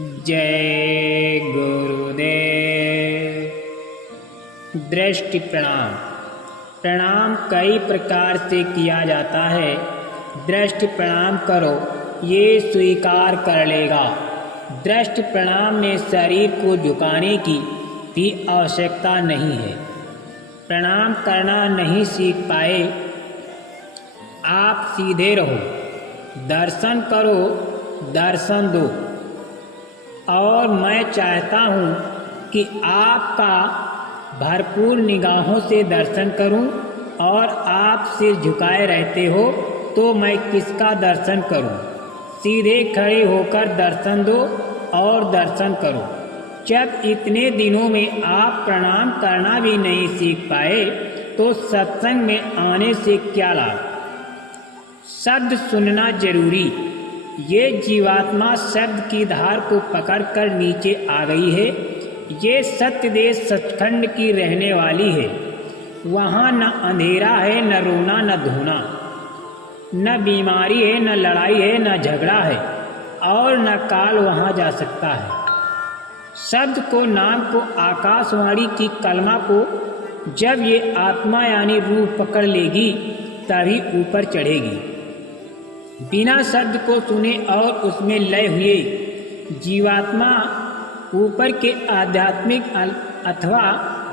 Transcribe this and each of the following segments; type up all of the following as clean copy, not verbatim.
जय गुरुदेव। दृष्टि प्रणाम। प्रणाम कई प्रकार से किया जाता है। दृष्टि प्रणाम करो, ये स्वीकार कर लेगा। दृष्टि प्रणाम में शरीर को झुकाने की भी आवश्यकता नहीं है। प्रणाम करना नहीं सीख पाए आप, सीधे रहो, दर्शन करो, दर्शन दो। और मैं चाहता हूँ कि आपका भरपूर निगाहों से दर्शन करूँ, और आप सिर झुकाए रहते हो तो मैं किसका दर्शन करूँ। सीधे खड़े होकर दर्शन दो और दर्शन करो। जब इतने दिनों में आप प्रणाम करना भी नहीं सीख पाए तो सत्संग में आने से क्या लाभ। शब्द सुनना जरूरी। ये जीवात्मा शब्द की धार को पकड़कर नीचे आ गई है। ये सत्यदेश सचखंड की रहने वाली है। वहाँ न अंधेरा है, न रोना, न धोना, न बीमारी है, न लड़ाई है, न झगड़ा है, और न काल वहाँ जा सकता है। शब्द को, नाम को, आकाशवाणी की कलमा को जब ये आत्मा यानी रूह पकड़ लेगी तभी ऊपर चढ़ेगी। बिना शब्द को सुने और उसमें लय हुए जीवात्मा ऊपर के आध्यात्मिक अथवा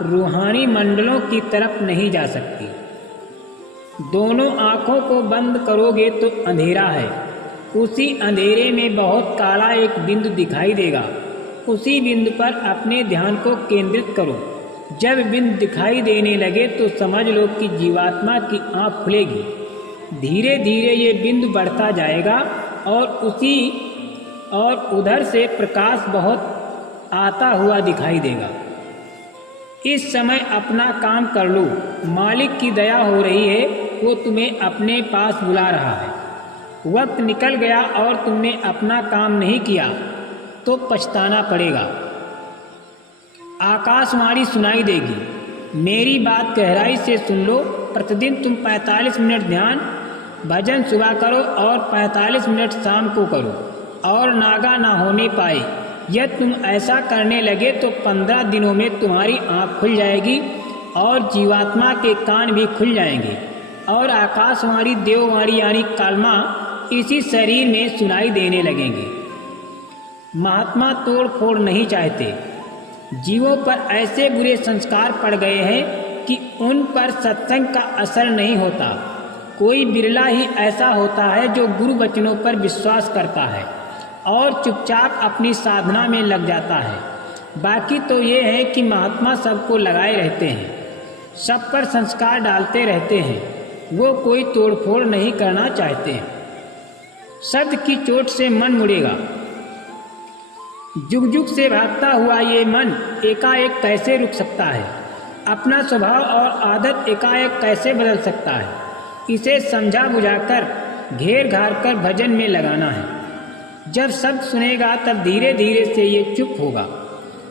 रूहानी मंडलों की तरफ नहीं जा सकती। दोनों आँखों को बंद करोगे तो अंधेरा है। उसी अंधेरे में बहुत काला एक बिंदु दिखाई देगा। उसी बिंदु पर अपने ध्यान को केंद्रित करो। जब बिंदु दिखाई देने लगे तो समझ लो कि जीवात्मा की आँख खुलेगी। धीरे धीरे ये बिंदु बढ़ता जाएगा और उधर से प्रकाश बहुत आता हुआ दिखाई देगा। इस समय अपना काम कर लो। मालिक की दया हो रही है, वो तुम्हें अपने पास बुला रहा है। वक्त निकल गया और तुमने अपना काम नहीं किया तो पछताना पड़ेगा। आकाशवाणी सुनाई देगी। मेरी बात गहराई से सुन लो। प्रतिदिन तुम 45 मिनट ध्यान भजन सुबह करो और 45 मिनट शाम को करो, और नागा ना होने पाए। यदि तुम ऐसा करने लगे तो 15 दिनों में तुम्हारी आँख खुल जाएगी और जीवात्मा के कान भी खुल जाएंगे, और आकाशवाणी, देववाणी यानी कलमा इसी शरीर में सुनाई देने लगेंगे। महात्मा तोड़ फोड़ नहीं चाहते। जीवों पर ऐसे बुरे संस्कार पड़ गए हैं कि उन पर सत्संग का असर नहीं होता। कोई बिरला ही ऐसा होता है जो गुरु वचनों पर विश्वास करता है और चुपचाप अपनी साधना में लग जाता है। बाकी तो ये है कि महात्मा सबको लगाए रहते हैं, सब पर संस्कार डालते रहते हैं। वो कोई तोड़फोड़ नहीं करना चाहते हैं। शब्द की चोट से मन मुड़ेगा। जुग जुग से भागता हुआ ये मन एकाएक कैसे रुक सकता है। अपना स्वभाव और आदत एकाएक कैसे बदल सकता है। इसे समझा बुझाकर घेर घार कर भजन में लगाना है। जब शब्द सुनेगा तब धीरे धीरे से ये चुप होगा।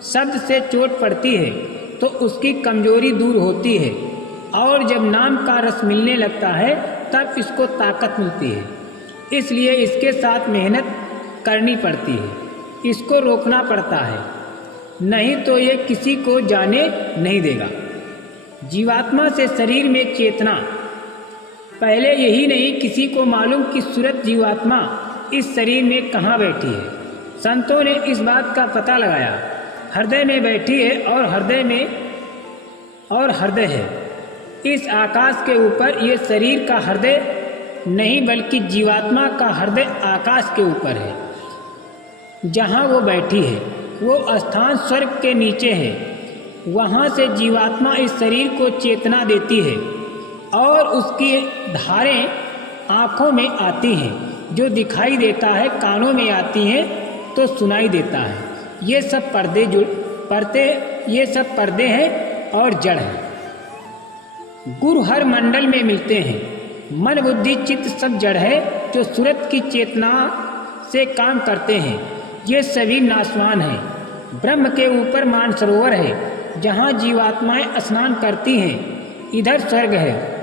शब्द से चोट पड़ती है तो उसकी कमजोरी दूर होती है, और जब नाम का रस मिलने लगता है तब इसको ताकत मिलती है। इसलिए इसके साथ मेहनत करनी पड़ती है, इसको रोकना पड़ता है, नहीं तो ये किसी को जाने नहीं देगा। जीवात्मा से शरीर में चेतना। पहले यही नहीं किसी को मालूम कि सूरत जीवात्मा इस शरीर में कहाँ बैठी है। संतों ने इस बात का पता लगाया। हृदय में बैठी है और हृदय है। इस आकाश के ऊपर ये शरीर का हृदय नहीं, बल्कि जीवात्मा का हृदय आकाश के ऊपर है। जहाँ वो बैठी है वो स्थान स्वर्ग के नीचे है। वहाँ से जीवात्मा इस शरीर को चेतना देती है और उसकी धारें आँखों में आती हैं। जो दिखाई देता है कानों में आती हैं तो सुनाई देता है। ये सब पर्दे हैं और जड़ है। गुरु हर मंडल में मिलते हैं। मन बुद्धि चित्त सब जड़ है जो सूरत की चेतना से काम करते हैं। ये सभी नाशवान हैं। ब्रह्म के ऊपर मानसरोवर है जहाँ जीवात्माएं स्नान करती हैं। इधर स्वर्ग है,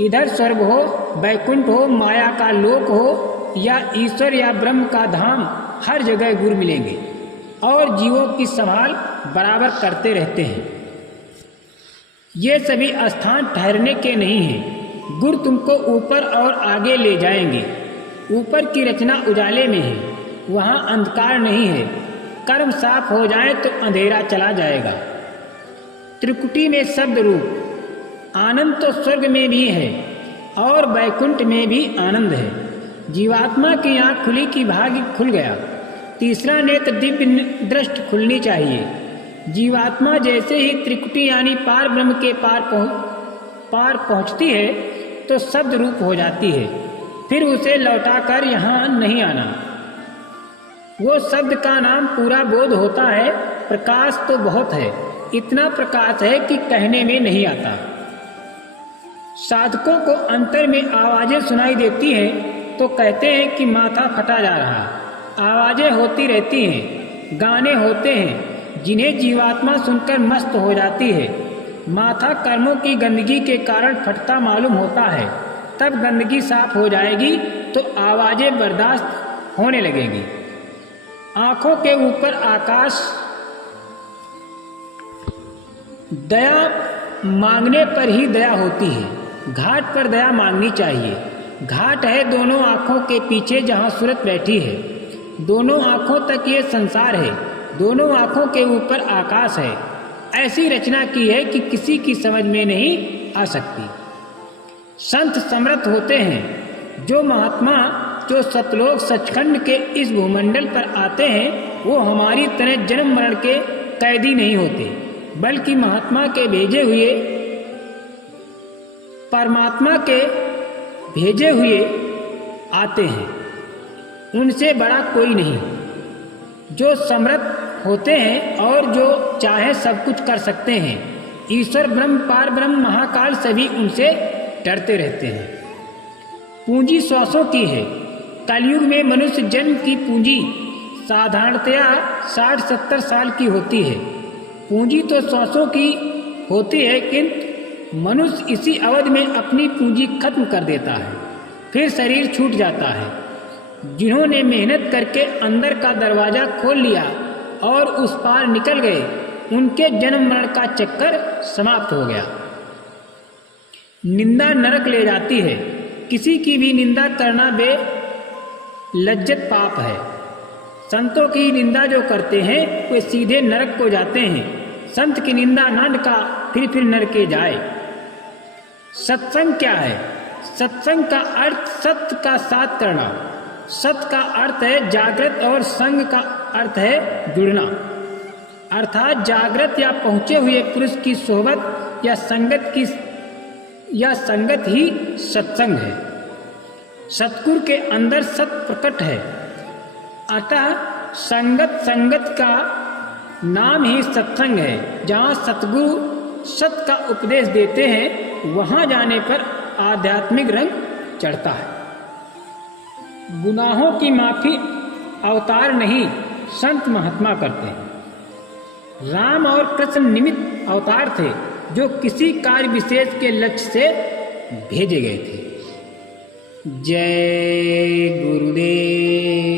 इधर स्वर्ग हो, वैकुंठ हो, माया का लोक हो, या ईश्वर या ब्रह्म का धाम हर जगह गुरु मिलेंगे और जीवों की संभाल बराबर करते रहते हैं। ये सभी स्थान ठहरने के नहीं हैं। गुरु तुमको ऊपर और आगे ले जाएंगे। ऊपर की रचना उजाले में है, वहाँ अंधकार नहीं है। कर्म साफ हो जाए तो अंधेरा चला जाएगा। त्रिकुटी में शब्द रूप आनंद तो स्वर्ग में भी है और वैकुंठ में भी आनंद है। जीवात्मा की आँख खुली कि भाग्य खुल गया। तीसरा नेत्र दिव्य दृष्टि खुलनी चाहिए। जीवात्मा जैसे ही त्रिकुटी यानी पार ब्रह्म के पार पहुँचती है तो शब्द रूप हो जाती है। फिर उसे लौटाकर यहाँ नहीं आना। वो शब्द का नाम पूरा बोध होता है। प्रकाश तो बहुत है, इतना प्रकाश है कि कहने में नहीं आता। साधकों को अंतर में आवाजें सुनाई देती हैं तो कहते हैं कि माथा फटा जा रहा। आवाजें होती रहती हैं, गाने होते हैं जिन्हें जीवात्मा सुनकर मस्त हो जाती है। माथा कर्मों की गंदगी के कारण फटता मालूम होता है। तब गंदगी साफ हो जाएगी तो आवाजें बर्दाश्त होने लगेंगी। आंखों के ऊपर आकाश। दया मांगने पर ही दया होती है। घाट पर दया मांगनी चाहिए। घाट है दोनों आंखों के पीछे जहाँ सूरत बैठी है। दोनों आंखों तक ये संसार है, दोनों आंखों के ऊपर आकाश है। ऐसी रचना की है कि किसी की समझ में नहीं आ सकती। संत समर्थ होते हैं। जो महात्मा जो सतलोक सचखंड के इस भूमंडल पर आते हैं वो हमारी तरह जन्म मरण के कैदी नहीं होते, बल्कि महात्मा के भेजे हुए, परमात्मा के भेजे हुए आते हैं। उनसे बड़ा कोई नहीं। जो समर्थ होते हैं और जो चाहे सब कुछ कर सकते हैं। ईश्वर ब्रह्म पार ब्रह्म महाकाल सभी उनसे डरते रहते हैं। पूंजी सौसों की है। कलयुग में मनुष्य जन्म की पूंजी साधारणतया 60-70 साल की होती है। पूंजी तो सौसों की होती है, किंतु मनुष्य इसी अवधि में अपनी पूंजी खत्म कर देता है। फिर शरीर छूट जाता है। जिन्होंने मेहनत करके अंदर का दरवाजा खोल लिया और उस पार निकल गए, उनके जन्म मरण का चक्कर समाप्त हो गया। निंदा नरक ले जाती है। किसी की भी निंदा करना बेलज्जत पाप है। संतों की निंदा जो करते हैं वे सीधे नरक को जाते हैं। संत की निंदा न का फिर नरके जाए। सत्संग क्या है? सत्संग का अर्थ सत्य का साथ करना। सत्य का अर्थ है जागृत और संग का अर्थ है जुड़ना। अर्थात जागृत या पहुँचे हुए पुरुष की सोहबत या संगत ही सत्संग है। सतगुरु के अंदर सत्य प्रकट है। अतः संगत का नाम ही सत्संग है। जहाँ सतगुरु सत्य का उपदेश देते हैं वहाँ जाने पर आध्यात्मिक रंग चढ़ता है। गुनाहों की माफी अवतार नहीं संत महात्मा करते हैं। राम और कृष्ण निमित्त अवतार थे जो किसी कार्य विशेष के लक्ष्य से भेजे गए थे। जय गुरुदेव।